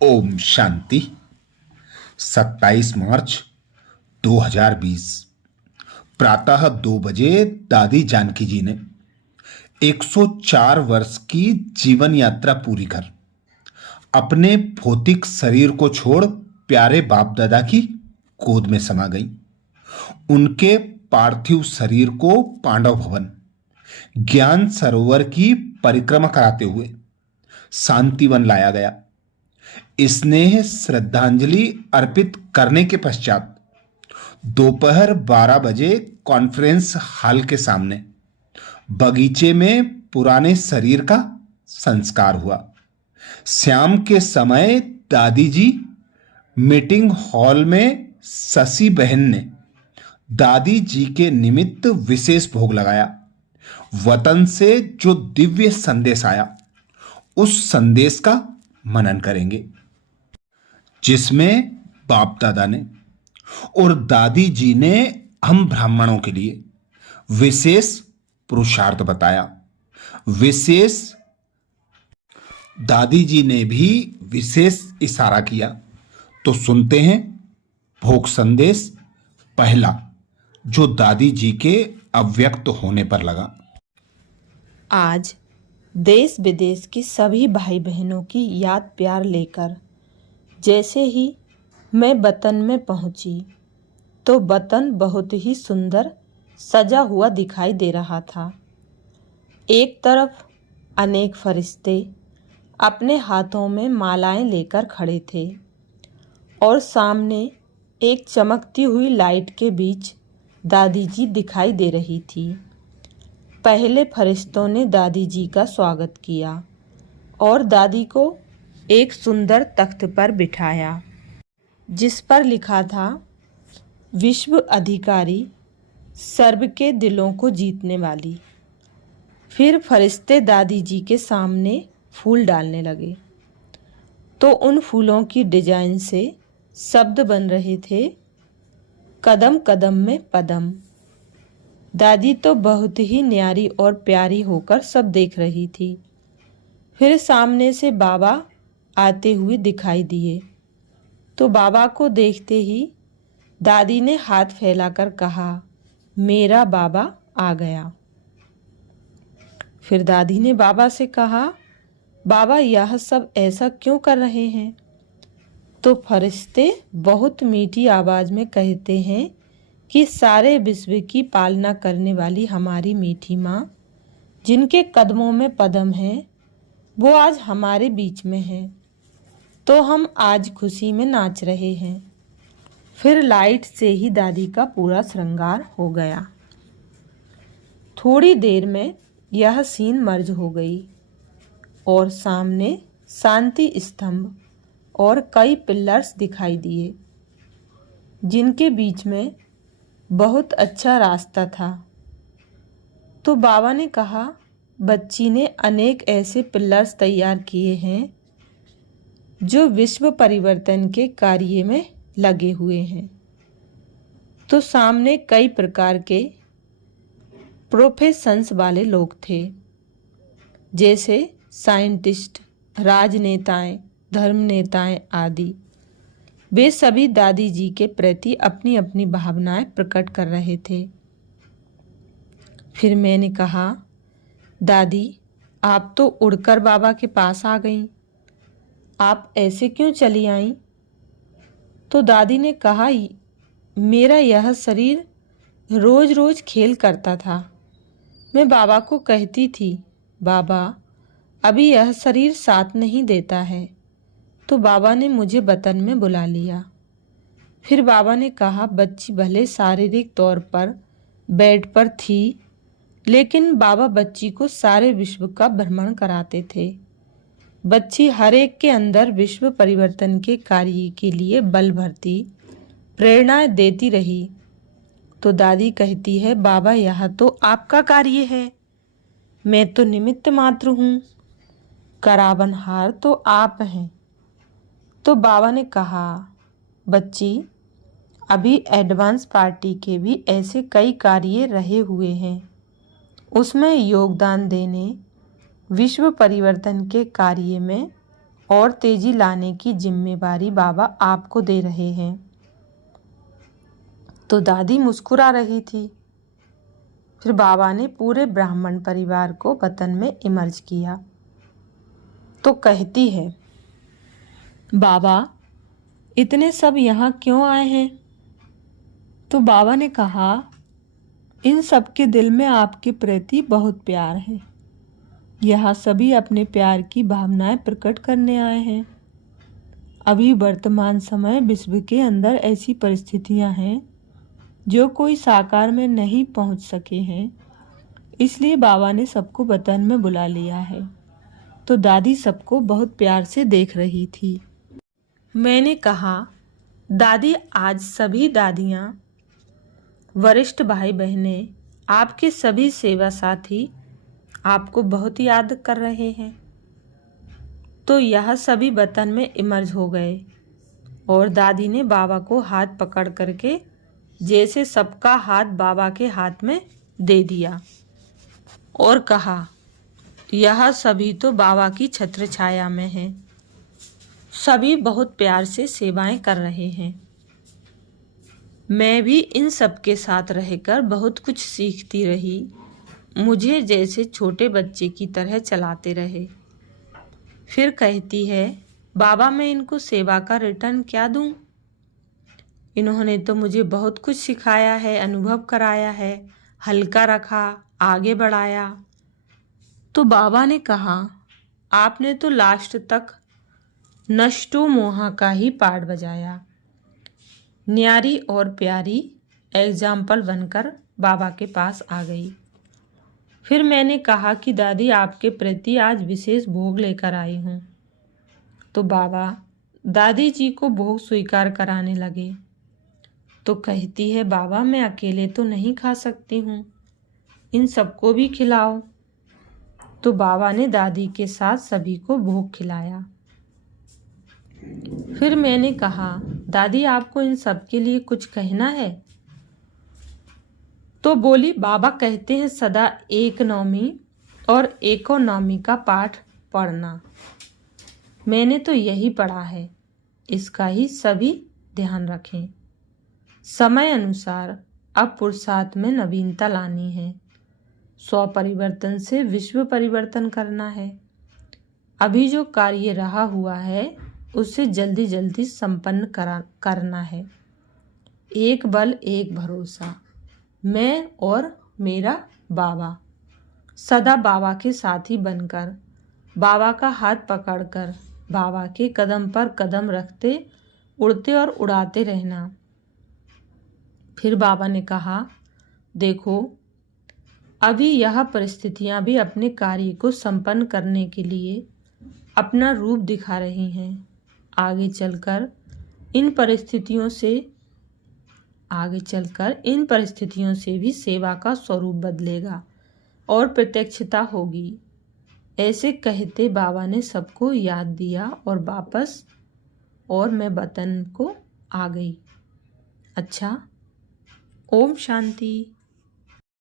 ओम शांति। 27 मार्च 2020 प्रातः 2 बजे दादी जानकी जी ने 104 वर्ष की जीवन यात्रा पूरी कर अपने भौतिक शरीर को छोड़ प्यारे बाप दादा की गोद में समा गई। उनके पार्थिव शरीर को पांडव भवन ज्ञान सरोवर की परिक्रमा कराते हुए शांतिवन लाया गया। स्नेह श्रद्धांजलि अर्पित करने के पश्चात दोपहर 12 बजे कॉन्फ्रेंस हॉल के सामने बगीचे में पुराने शरीर का संस्कार हुआ। शाम के समय दादी जी मीटिंग हॉल में शशि बहन ने दादी जी के निमित्त विशेष भोग लगाया। वतन से जो दिव्य संदेश आया उस संदेश का मनन करेंगे, जिसमें बाप दादा ने और दादी जी ने हम ब्राह्मणों के लिए विशेष पुरुषार्थ बताया। विशेष दादी जी ने भी विशेष इशारा किया। तो सुनते हैं भोग संदेश पहला, जो दादी जी के अव्यक्त होने पर लगा। आज देश विदेश की सभी भाई बहनों की याद प्यार लेकर जैसे ही मैं वतन में पहुंची तो वतन बहुत ही सुंदर सजा हुआ दिखाई दे रहा था। एक तरफ अनेक फरिश्ते अपने हाथों में मालाएं लेकर खड़े थे और सामने एक चमकती हुई लाइट के बीच दादी जी दिखाई दे रही थी। पहले फरिश्तों ने दादी जी का स्वागत किया और दादी को एक सुंदर तख्त पर बिठाया, जिस पर लिखा था, विश्व अधिकारी, सर्व के दिलों को जीतने वाली। फिर फरिश्ते दादी जी के सामने फूल डालने लगे तो उन फूलों की डिजाइन से शब्द बन रहे थे, कदम कदम में पदम। दादी तो बहुत ही न्यारी और प्यारी होकर सब देख रही थी। फिर सामने से बाबा आते हुए दिखाई दिए तो बाबा को देखते ही दादी ने हाथ फैलाकर कहा, मेरा बाबा आ गया। फिर दादी ने बाबा से कहा, बाबा यह सब ऐसा क्यों कर रहे हैं? तो फरिश्ते बहुत मीठी आवाज में कहते हैं कि सारे विश्व की पालना करने वाली हमारी मीठी माँ, जिनके कदमों में पदम है, वो आज हमारे बीच में है, तो हम आज खुशी में नाच रहे हैं। फिर लाइट से ही दादी का पूरा श्रृंगार हो गया। थोड़ी देर में यह सीन मर्ज हो गई और सामने शांति स्तंभ और कई पिलर्स दिखाई दिए, जिनके बीच में बहुत अच्छा रास्ता था। तो बाबा ने कहा, बच्ची ने अनेक ऐसे पिलर्स तैयार किए हैं जो विश्व परिवर्तन के कार्य में लगे हुए हैं। तो सामने कई प्रकार के प्रोफेशंस वाले लोग थे, जैसे साइंटिस्ट, राजनेताएं, धर्म नेताएं आदि। वे सभी दादी जी के प्रति अपनी अपनी भावनाएं प्रकट कर रहे थे। फिर मैंने कहा, दादी आप तो उड़कर बाबा के पास आ गईं, आप ऐसे क्यों चली आईं? तो दादी ने कहा, मेरा यह शरीर रोज रोज खेल करता था। मैं बाबा को कहती थी, बाबा अभी यह शरीर साथ नहीं देता है। तो बाबा ने मुझे वतन में बुला लिया। फिर बाबा ने कहा, बच्ची भले शारीरिक तौर पर बेड पर थी, लेकिन बाबा बच्ची को सारे विश्व का भ्रमण कराते थे। बच्ची हर एक के अंदर विश्व परिवर्तन के कार्य के लिए बल भरती, प्रेरणाएं देती रही। तो दादी कहती है, बाबा यह तो आपका कार्य है, मैं तो निमित्त मात्र हूँ, करावनहार तो आप हैं। तो बाबा ने कहा, बच्ची अभी एडवांस पार्टी के भी ऐसे कई कार्य रहे हुए हैं, उसमें योगदान देने, विश्व परिवर्तन के कार्य में और तेजी लाने की जिम्मेवारी बाबा आपको दे रहे हैं। तो दादी मुस्कुरा रही थी। फिर बाबा ने पूरे ब्राह्मण परिवार को वतन में इमर्ज किया। तो कहती है, बाबा इतने सब यहाँ क्यों आए हैं? तो बाबा ने कहा, इन सब के दिल में आपके प्रति बहुत प्यार है। यहाँ सभी अपने प्यार की भावनाएं प्रकट करने आए हैं। अभी वर्तमान समय विश्व के अंदर ऐसी परिस्थितियां हैं जो कोई साकार में नहीं पहुंच सके हैं, इसलिए बाबा ने सबको वतन में बुला लिया है। तो दादी सबको बहुत प्यार से देख रही थी। मैंने कहा, दादी आज सभी दादियाँ, वरिष्ठ भाई बहनें, आपके सभी सेवा साथी आपको बहुत याद कर रहे हैं। तो यह सभी वतन में इमर्ज हो गए और दादी ने बाबा को हाथ पकड़ करके जैसे सबका हाथ बाबा के हाथ में दे दिया और कहा, यह सभी तो बाबा की छत्र छाया में हैं। सभी बहुत प्यार से सेवाएं कर रहे हैं। मैं भी इन सब के साथ रहकर बहुत कुछ सीखती रही। मुझे जैसे छोटे बच्चे की तरह चलाते रहे। फिर कहती है, बाबा मैं इनको सेवा का रिटर्न क्या दूं? इन्होंने तो मुझे बहुत कुछ सिखाया है, अनुभव कराया है, हल्का रखा, आगे बढ़ाया। तो बाबा ने कहा, आपने तो लास्ट तक नष्टो मोहा का ही पार्ट बजाया। न्यारी और प्यारी एग्जाम्पल बनकर बाबा के पास आ गई। फिर मैंने कहा कि दादी आपके प्रति आज विशेष भोग लेकर आई हूँ। तो बाबा दादी जी को भोग स्वीकार कराने लगे। तो कहती है, बाबा मैं अकेले तो नहीं खा सकती हूँ, इन सबको भी खिलाओ। तो बाबा ने दादी के साथ सभी को भोग खिलाया। फिर मैंने कहा, दादी आपको इन सब के लिए कुछ कहना है? तो बोली, बाबा कहते हैं सदा इकोनॉमी और इकोनॉमी का पाठ पढ़ना। मैंने तो यही पढ़ा है, इसका ही सभी ध्यान रखें। समय अनुसार अब पुरुषार्थ में नवीनता लानी है। स्व परिवर्तन से विश्व परिवर्तन करना है। अभी जो कार्य रहा हुआ है उसे जल्दी जल्दी संपन्न करना है। एक बल एक भरोसा, मैं और मेरा बाबा। सदा बाबा के साथी बनकर, बाबा का हाथ पकड़कर, बाबा के कदम पर कदम रखते, उड़ते और उड़ाते रहना। फिर बाबा ने कहा, देखो अभी यह परिस्थितियां भी अपने कार्य को संपन्न करने के लिए अपना रूप दिखा रही हैं। आगे चलकर इन परिस्थितियों से भी सेवा का स्वरूप बदलेगा और प्रत्यक्षता होगी। ऐसे कहते बाबा ने सबको याद दिया और मैं वतन को आ गई। अच्छा, ओम शांति।